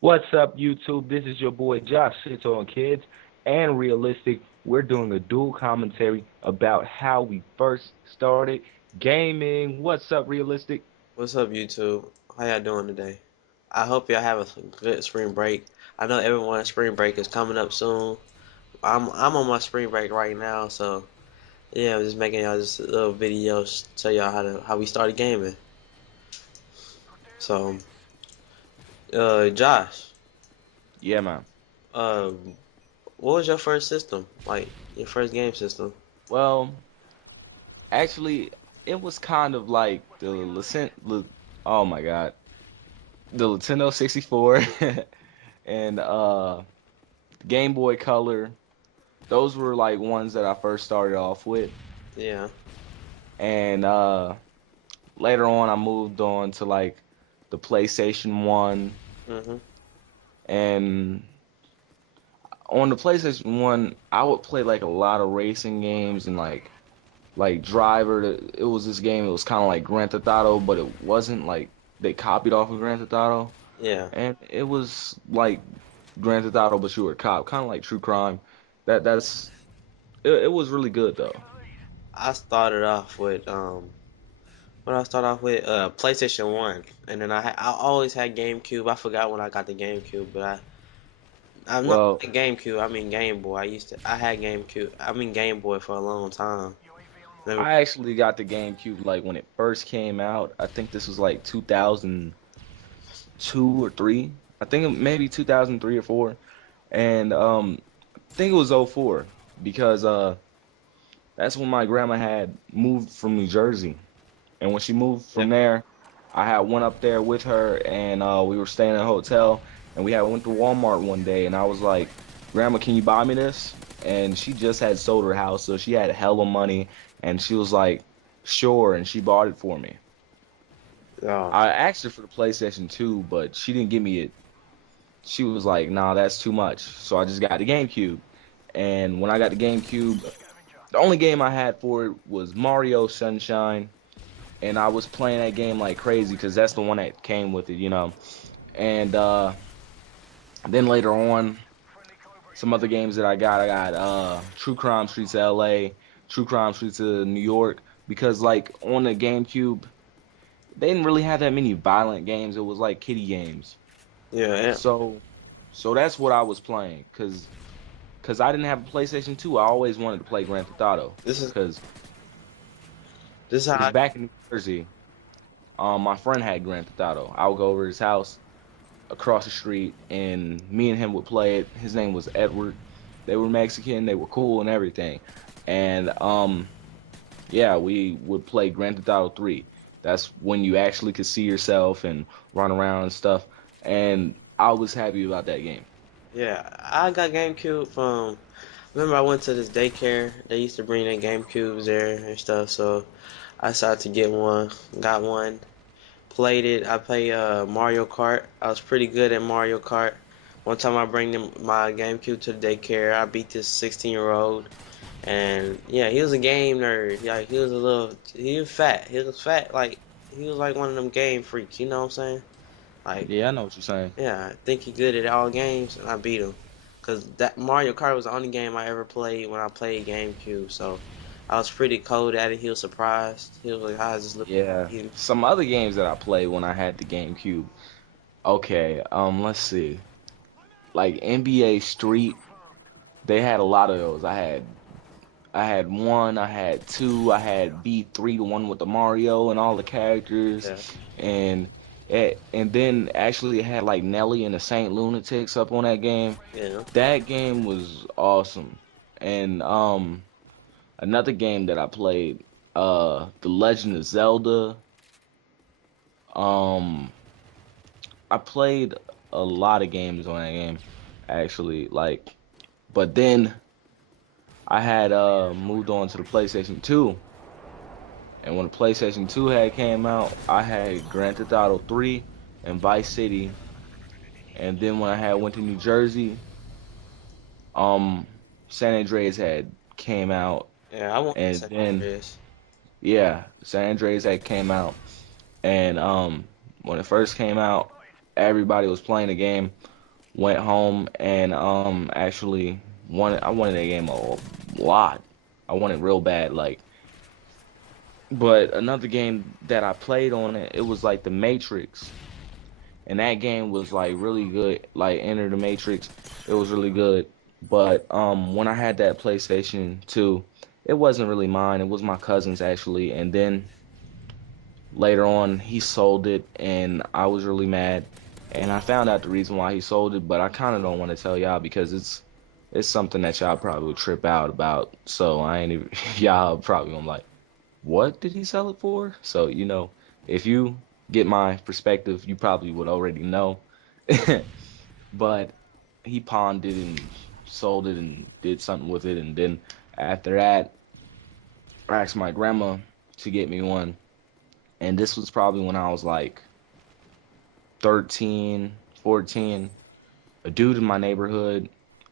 What's up, YouTube? This is your boy Joshitonkidz and Realistic. We're doing a dual commentary about how we first started gaming. What's up, Realistic? What's up, YouTube? How y'all doing today? I hope y'all have a good spring break. I know everyone's spring break is coming up soon. I'm on my spring break right now, so yeah, I'm just making y'all just little videos tell y'all how we started gaming. So, Josh, Yeah, man. uh, what was your first system? Like your first game system? Well, actually, it was kind of like oh my God, the Nintendo 64 and Game Boy Color. Those were like ones that I first started off with, Yeah. and later on I moved on to like the PlayStation 1 Mhm. and on the PlayStation 1 I would play like a lot of racing games and like Driver. It was this game, it was kind of like Grand Theft Auto, but it wasn't like they copied off of Grand Theft Auto, Yeah. and it was like Grand Theft Auto but you were a cop, kind of like true crime. It was really good though. I started off with When I start off with PlayStation One, and then I always had GameCube. I forgot when I got the GameCube, but I'm not Well, GameCube. I mean Game Boy. I had GameCube. I mean Game Boy for a long time. Never, I actually got the GameCube like when it first came out. I think this was like 2002 or 3. I think maybe 2003 or 4. And I think it was '04 because that's when my grandma had moved from New Jersey. And when she moved yeah, from there, I had went up there with her and we were staying in a hotel and we had went to Walmart one day and I was like, "Grandma, can you buy me this?" And she just had sold her house, so she had hella money and she was like, "Sure," and she bought it for me. oh, I asked her for the PlayStation 2, but she didn't give me it. She was like, "Nah, that's too much." So I just got the GameCube. And when I got the GameCube, the only game I had for it was Mario Sunshine, and I was playing that game like crazy because that's the one that came with it. And then later on, some other games that I got True Crime Streets of LA, True Crime Streets of New York, because like on the GameCube, they didn't really have that many violent games. It was like kiddie games. yeah, yeah. So so that's what I was playing cuz I didn't have a PlayStation 2. I always wanted to play Grand Theft Auto This is cuz this is how cuz back in New Jersey, my friend had Grand Theft Auto. I would go over to his house across the street and me and him would play it. His name was Edward. They were Mexican, they were cool and everything. And yeah, we would play Grand Theft Auto 3. That's when you actually could see yourself and run around and stuff. And I was happy about that game. yeah. I got GameCube from. Remember, I went to this daycare. They used to bring their GameCubes there and stuff. So I decided to get one. Got one. Played it. I played Mario Kart. I was pretty good at Mario Kart. One time I bring my GameCube to the daycare. I beat this 16-year-old, and yeah, he was a game nerd. Yeah, he was fat. He was fat, like he was like one of them game freaks. You know what I'm saying? Like, Yeah, I know what you're saying. yeah, I think he good at all games, and I beat him. Cause that Mario Kart was the only game I ever played when I played GameCube. So I was pretty cold at it. He was surprised. He was like, "How is this look?" Yeah. Some other games that I played when I had the GameCube. Okay, let's see. Like NBA Street, they had a lot of those. I had one, I had two, I had B3, the one with the Mario and all the characters, Yeah, and and then actually it had like Nelly and the Saint Lunatics up on that game. yeah. That game was awesome. And another game that I played, The Legend of Zelda. Um I played a lot of games on that game actually, like, but then I had moved on to the PlayStation 2. And when the PlayStation 2 had came out, I had Grand Theft Auto 3 and Vice City. And then when I had went to New Jersey, um, San Andreas had came out. Yeah, I want And San then Andreas. yeah, San Andreas had came out. And when it first came out, everybody was playing the game. Went home and actually wanted I wanted that game a lot. I wanted real bad, like. But another game that I played on it, it was like the Matrix, and that game was like really good. Like Enter the Matrix, it was really good. But when I had that PlayStation 2, it wasn't really mine. It was my cousin's actually, and then later on he sold it, and I was really mad. And I found out the reason why he sold it, but I kind of don't want to tell y'all because it's something that y'all probably would trip out about. So I ain't even y'all probably gonna like, what did he sell it for? So, if you get my perspective, you probably would already know. But he pawned it and sold it and did something with it. And then after that, I asked my grandma to get me one. And this was probably when I was like 13, 14. A dude in my neighborhood,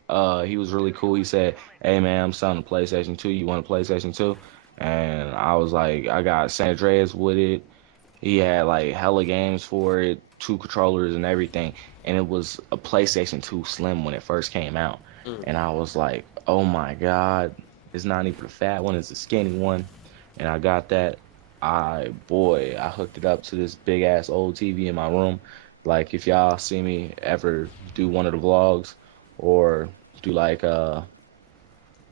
he was really cool. He said, "Hey man, I'm selling a PlayStation 2. You want a PlayStation 2?" And I was like, I got San Andreas with it. He had like hella games for it, two controllers and everything. And it was a PlayStation 2 Slim when it first came out. Mm. And I was like, oh my God, it's not even a fat one, it's a skinny one. And I got that. I hooked it up to this big ass old TV in my room. Like if y'all see me ever do one of the vlogs or do like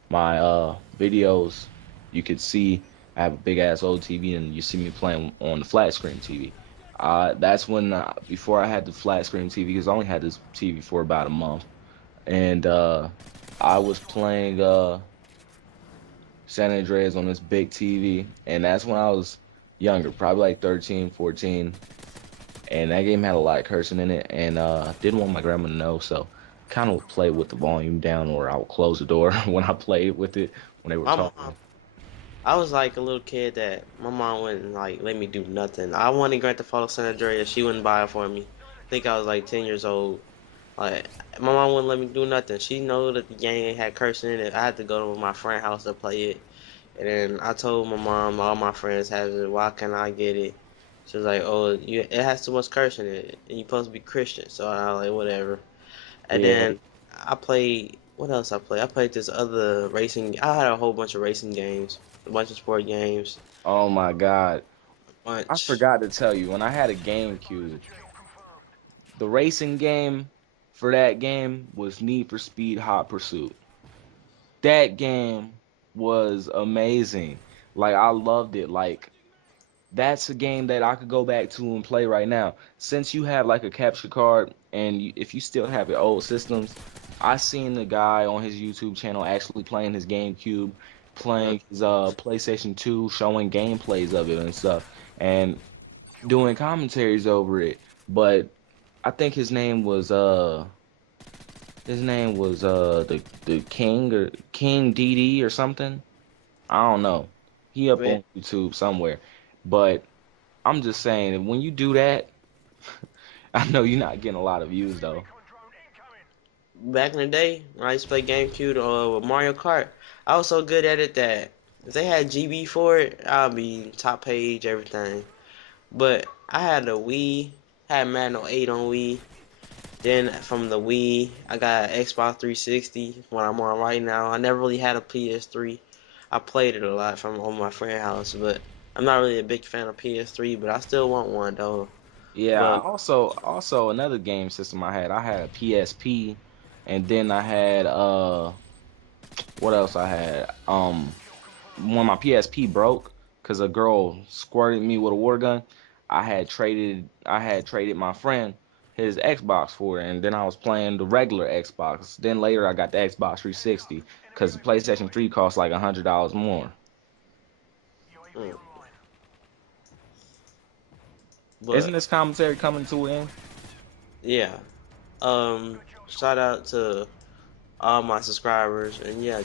my videos, you could see I have a big ass old TV and you see me playing on the flat screen TV. That's when before I had the flat screen TV because I only had this TV for about a month, and I was playing San Andreas on this big TV, and that's when I was younger, probably like 13, 14, and that game had a lot of cursing in it, and didn't want my grandma to know, so kind of would play with the volume down, or I would close the door when I played with it when they were My mom, talking. I was like a little kid that my mom wouldn't like let me do nothing. I wanted Grand Theft Auto San Andreas, she wouldn't buy it for me. I think I was like 10 years old. Like my mom wouldn't let me do nothing. She knew that the game had cursing in it. I had to go to my friend's house to play it. And then I told my mom all my friends have it. Why can't I get it? She was like, "Oh, it has too much cursing in it, and you're supposed to be Christian." So I was like, whatever. And Yeah. then I played. What else I played? I played this other racing. I had a whole bunch of racing games, a bunch of sport games, Oh my God. I bunch. forgot to tell you, when I had a GameCube, the racing game for that game was Need for Speed Hot Pursuit. That game was amazing. Like I loved it. Like that's a game that I could go back to and play right now. Since you have like a capture card and if you still have your old systems, I seen the guy on his YouTube channel actually playing his GameCube, Uh, playing his PlayStation 2, showing gameplays of it and stuff, and doing commentaries over it. But I think his name was the King or King DD or something. I don't know. He up but on YouTube somewhere. But I'm just saying that when you do that, I know you're not getting a lot of views though. back in the day, when I used to play GameCube or with Mario Kart, I was so good at it that if they had GB for it, I'd be top page, everything. But I had a Wii, had Madden 08 on Wii. Then from the Wii, I got an Xbox 360, what I'm on right now. I never really had a PS3. I played it a lot from on my friend's house, but I'm not really a big fan of PS3, but I still want one though. Yeah, I But also another game system I had a PSP, and then I had what else I had? When my PSP broke because a girl squirted me with a water gun, I had traded my friend his Xbox for it, and then I was playing the regular Xbox. Then later I got the Xbox 360 because the PlayStation 3 cost like $100 more. mm, Isn't but this commentary coming to an end? yeah. Shout out to all my subscribers and yeah,